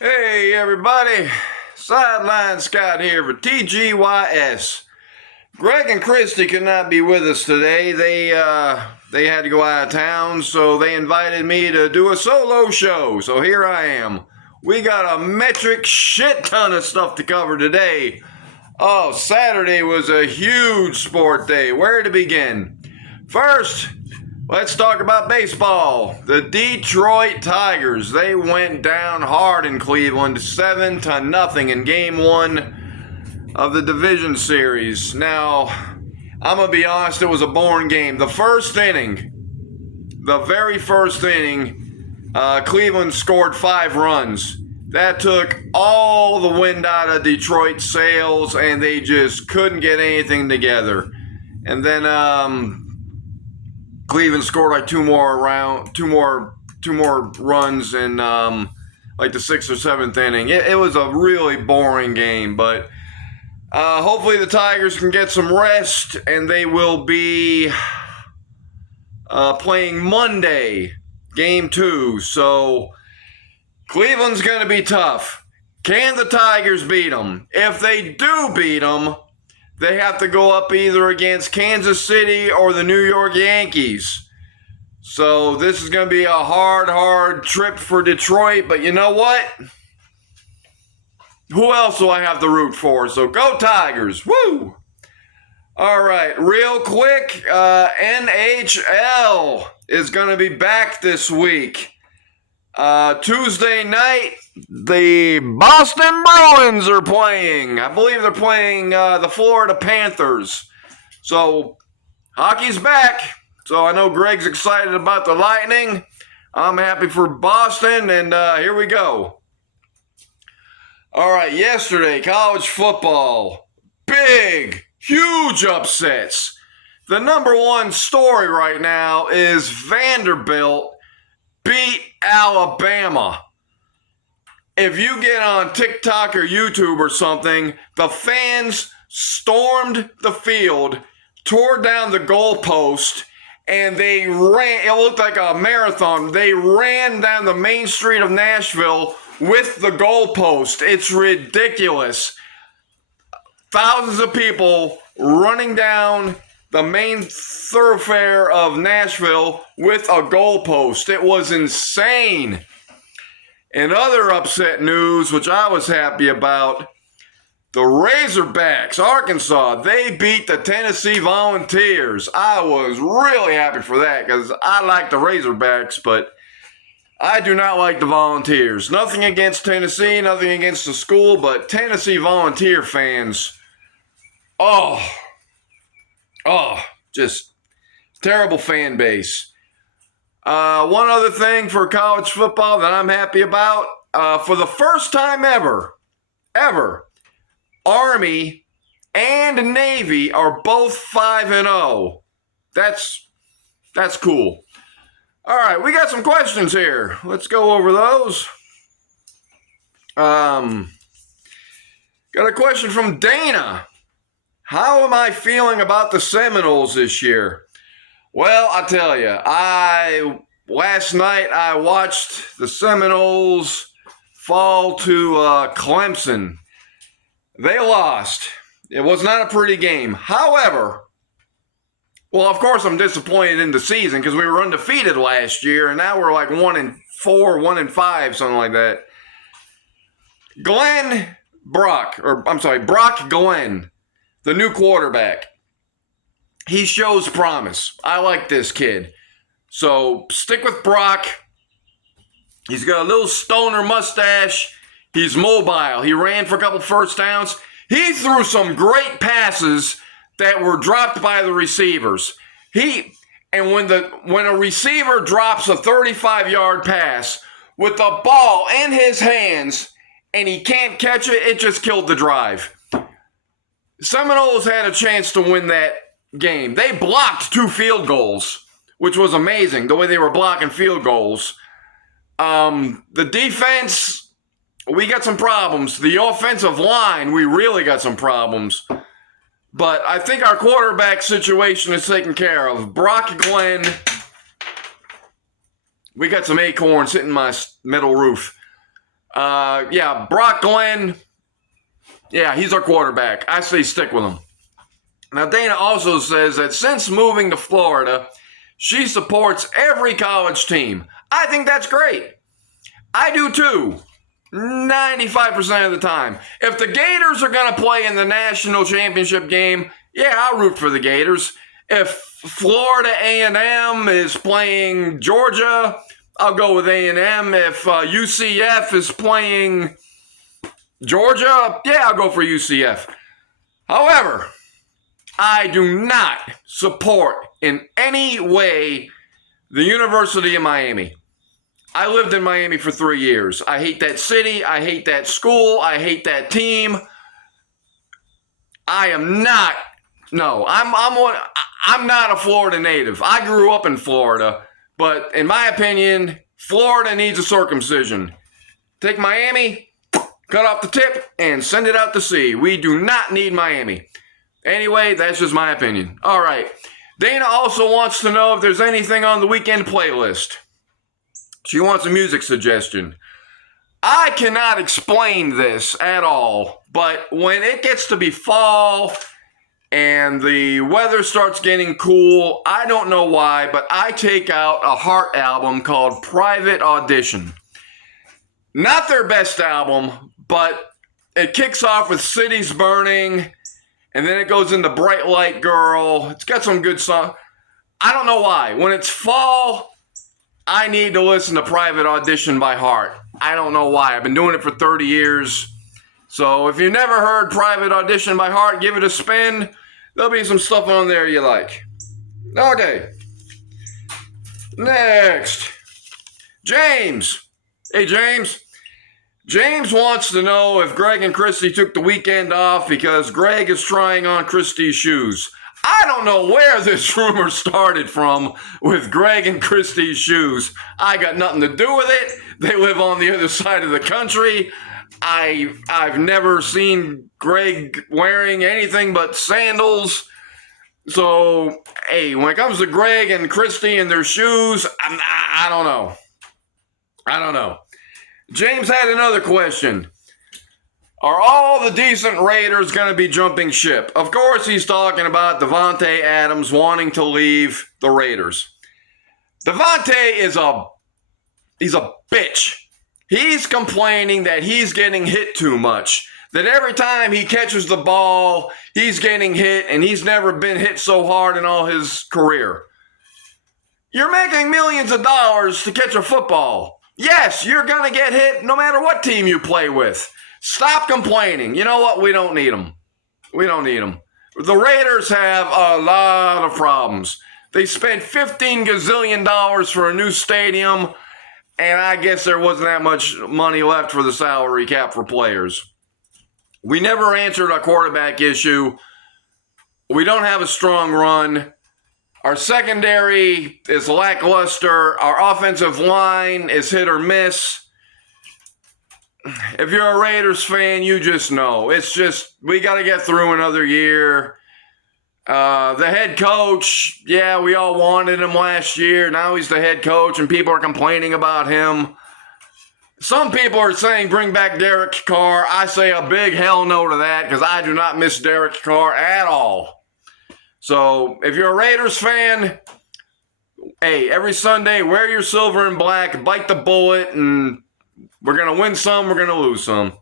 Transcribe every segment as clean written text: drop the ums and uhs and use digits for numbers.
Hey everybody, Sideline Scott here for TGYS. Greg and Christy could not be with us today. They had to go out of town, so they invited me to do a solo show. So here I am. We got a metric shit ton of stuff to cover today. Oh, Saturday was a huge sport day. Where to begin? First, let's talk about baseball. The Detroit Tigers, they went down hard in Cleveland, 7-0 in game one of the division series. Now, I'm going to be honest, it was a boring game. The very first inning, Cleveland scored 5 runs. That took all the wind out of Detroit's sails, and they just couldn't get anything together. And then Cleveland scored like two more runs in like the 6th or 7th inning. It was a really boring game, but hopefully the Tigers can get some rest, and they will be playing Monday, game 2. So Cleveland's going to be tough. Can the Tigers beat them? If they do beat them, they have to go up either against Kansas City or the New York Yankees. So this is going to be a hard trip for Detroit. But you know what? Who else do I have to root for? So go Tigers. Woo! All right, real quick, NHL is going to be back this week. Tuesday night, the Boston Bruins are playing. I believe they're playing the Florida Panthers. So, hockey's back. So, I know Greg's excited about the Lightning. I'm happy for Boston, and here we go. All right, yesterday, college football. Big, huge upsets. The number one story right now is Vanderbilt beat Alabama. If you get on TikTok or YouTube or something, the fans stormed the field, tore down the goalpost, and they ran. It looked like a marathon. They ran down the main street of Nashville with the goalpost. It's ridiculous. Thousands of people running down the main thoroughfare of Nashville with a goalpost. It was insane. In other upset news, which I was happy about, the Razorbacks, Arkansas, they beat the Tennessee Volunteers. I was really happy for that because I like the Razorbacks, but I do not like the Volunteers. Nothing against Tennessee, nothing against the school, but Tennessee Volunteer fans, just terrible fan base. One other thing for college football that I'm happy about, for the first time ever, Army and Navy are both 5-0. That's cool. All right, we got some questions here. Let's go over those. Got a question from Dana. How am I feeling about the Seminoles this year? Well, I tell you, last night I watched the Seminoles fall to Clemson. They lost. It was not a pretty game. However, well, of course I'm disappointed in the season because we were undefeated last year, and now we're like 1-4, 1-5, something like that. Brock Glenn, the new quarterback. He shows promise. I like this kid. So stick with Brock. He's got a little stoner mustache. He's mobile. He ran for a couple first downs. He threw some great passes that were dropped by the receivers. When a receiver drops a 35-yard pass with the ball in his hands and he can't catch it, it just killed the drive. Seminoles had a chance to win that game. They blocked 2 field goals, which was amazing, the way they were blocking field goals. The defense, we got some problems. The offensive line, we really got some problems. But I think our quarterback situation is taken care of. Brock Glenn, we got some acorns hitting my metal roof. Yeah, Brock Glenn. Yeah, he's our quarterback. I say stick with him. Now, Dana also says that since moving to Florida, she supports every college team. I think that's great. I do too. 95% of the time. If the Gators are going to play in the national championship game, yeah, I'll root for the Gators. If Florida A&M is playing Georgia, I'll go with A&M. If UCF is playing Georgia, yeah, I'll go for UCF. However, I do not support in any way the University of Miami. I lived in Miami for 3 years. I hate that city. I hate that school. I hate that team. I am not. No, I'm not a Florida native. I grew up in Florida, but in my opinion, Florida needs a circumcision. Take Miami, cut off the tip, and send it out to sea. We do not need Miami. Anyway, that's just my opinion. All right. Dana also wants to know if there's anything on the weekend playlist. She wants a music suggestion. I cannot explain this at all, but when it gets to be fall and the weather starts getting cool, I don't know why, but I take out a Heart album called Private Audition. Not their best album, but it kicks off with Cities Burning, and then it goes into Bright Light Girl. It's got some good songs. I don't know why. When it's fall, I need to listen to Private Audition by Heart. I don't know why. I've been doing it for 30 years. So if you've never heard Private Audition by Heart, give it a spin. There'll be some stuff on there you like. Okay. Next. James. Hey, James. James wants to know if Greg and Christy took the weekend off because Greg is trying on Christy's shoes. I don't know where this rumor started from with Greg and Christy's shoes. I got nothing to do with it. They live on the other side of the country. I've never seen Greg wearing anything but sandals. So, hey, when it comes to Greg and Christy and their shoes, I don't know. I don't know. James had another question. Are all the decent Raiders going to be jumping ship? Of course, he's talking about Davante Adams wanting to leave the Raiders. Davante he's a bitch. He's complaining that he's getting hit too much. That every time he catches the ball, he's getting hit, and he's never been hit so hard in all his career. You're making millions of dollars to catch a football. Yes, you're going to get hit no matter what team you play with. Stop complaining. You know what? We don't need them. We don't need them. The Raiders have a lot of problems. They spent $15 gazillion for a new stadium, and I guess there wasn't that much money left for the salary cap for players. We never answered our quarterback issue. We don't have a strong run. Our secondary is lackluster. Our offensive line is hit or miss. If you're a Raiders fan, you just know. It's just, we got to get through another year. The head coach, yeah, we all wanted him last year. Now he's the head coach, and people are complaining about him. Some people are saying bring back Derek Carr. I say a big hell no to that because I do not miss Derek Carr at all. So if you're a Raiders fan, hey, every Sunday, wear your silver and black, bite the bullet, and we're going to win some, we're going to lose some.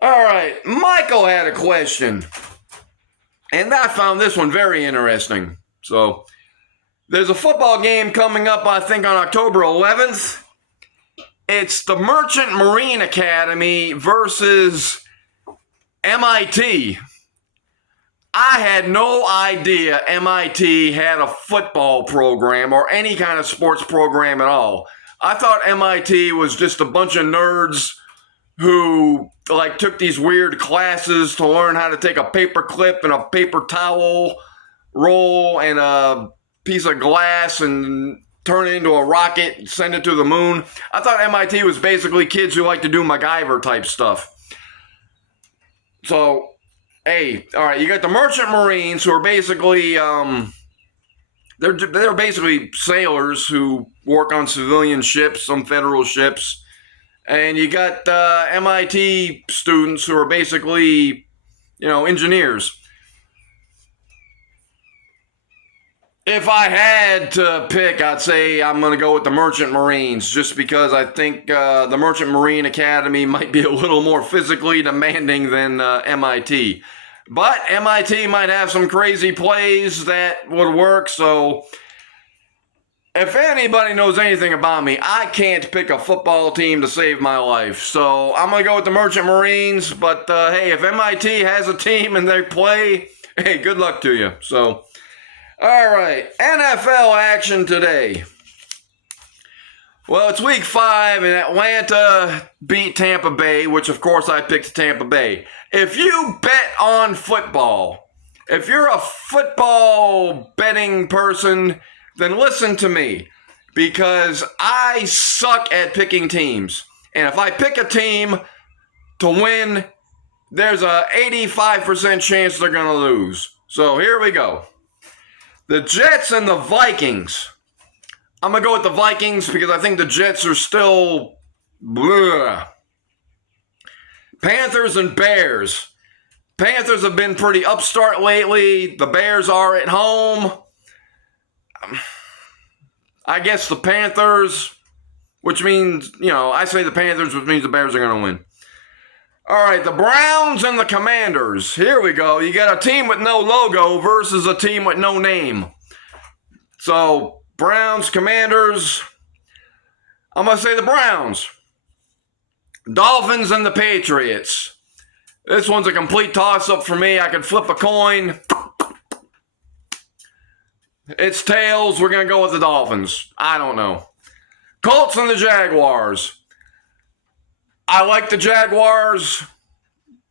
All right, Michael had a question, and I found this one very interesting. So there's a football game coming up, I think, on October 11th. It's the Merchant Marine Academy versus MIT. I had no idea MIT had a football program or any kind of sports program at all. I thought MIT was just a bunch of nerds who took these weird classes to learn how to take a paper clip and a paper towel roll and a piece of glass and turn it into a rocket and send it to the moon. I thought MIT was basically kids who like to do MacGyver type stuff. So, hey, all right, you got the Merchant Marines who are basically, they're basically sailors who work on civilian ships, some federal ships, and you got MIT students who are basically, engineers. If I had to pick, I'd say I'm going to go with the Merchant Marines, just because I think the Merchant Marine Academy might be a little more physically demanding than MIT. But MIT might have some crazy plays that would work, so if anybody knows anything about me, I can't pick a football team to save my life. So I'm going to go with the Merchant Marines, but hey, if MIT has a team and they play, hey, good luck to you. So, all right, NFL action today. Well, it's week 5, and Atlanta beat Tampa Bay, which, of course, I picked Tampa Bay. If you bet on football, if you're a football betting person, then listen to me, because I suck at picking teams. And if I pick a team to win, there's a 85% chance they're going to lose. So here we go. The Jets and the Vikings. I'm going to go with the Vikings because I think the Jets are still bleh. Panthers and Bears. Panthers have been pretty upstart lately. The Bears are at home. I guess the Panthers, which means, I say the Panthers, which means the Bears are going to win. All right, the Browns and the Commanders. Here we go. You got a team with no logo versus a team with no name. So, Browns, Commanders. I'm going to say the Browns. Dolphins and the Patriots. This one's a complete toss-up for me. I could flip a coin. It's tails. We're going to go with the Dolphins. I don't know. Colts and the Jaguars. I like the Jaguars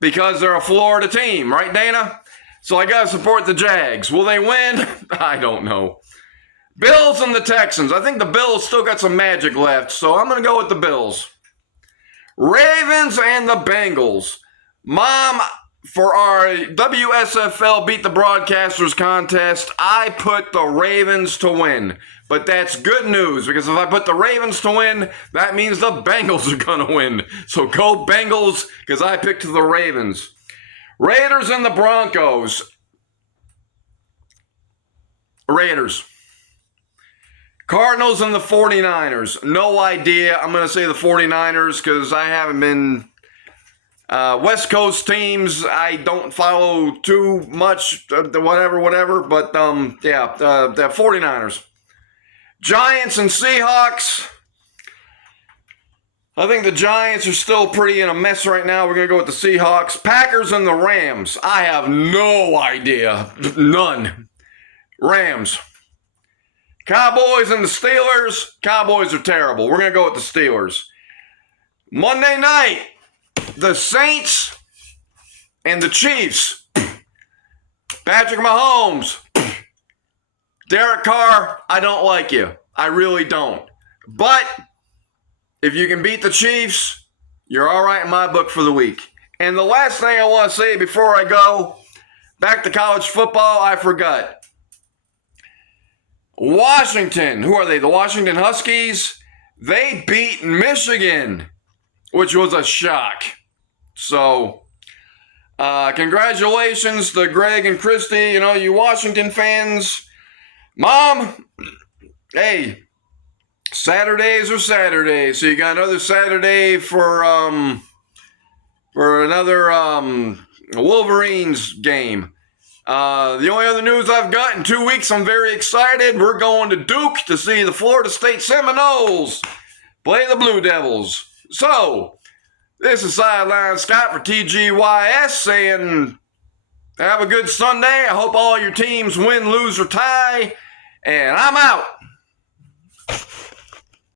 because they're a Florida team, right, Dana? So I got to support the Jags. Will they win? I don't know. Bills and the Texans. I think the Bills still got some magic left, so I'm going to go with the Bills. Ravens and the Bengals. Mom, for our WSFL Beat the Broadcasters contest, I put the Ravens to win. But that's good news, because if I put the Ravens to win, that means the Bengals are going to win. So go Bengals, because I picked the Ravens. Raiders and the Broncos. Raiders. Cardinals and the 49ers. No idea. I'm going to say the 49ers because I haven't been... West Coast teams, I don't follow too much, whatever. But, the 49ers. Giants and Seahawks. I think the Giants are still pretty in a mess right now. We're going to go with the Seahawks. Packers and the Rams. I have no idea. None. Rams. Cowboys and the Steelers. Cowboys are terrible. We're going to go with the Steelers. Monday night, the Saints and the Chiefs. Patrick Mahomes. Derek Carr, I don't like you. I really don't. But if you can beat the Chiefs, you're all right in my book for the week. And the last thing I want to say before I go, back to college football, I forgot. Washington, who are they? The Washington Huskies? They beat Michigan, which was a shock. So, congratulations to Greg and Christy, you Washington fans. Mom, hey, Saturdays are Saturdays, so you got another Saturday for another Wolverines game. The only other news I've got in 2 weeks, I'm very excited. We're going to Duke to see the Florida State Seminoles play the Blue Devils. So, this is Sideline Scott for TGYS saying, have a good Sunday. I hope all your teams win, lose, or tie. And I'm out.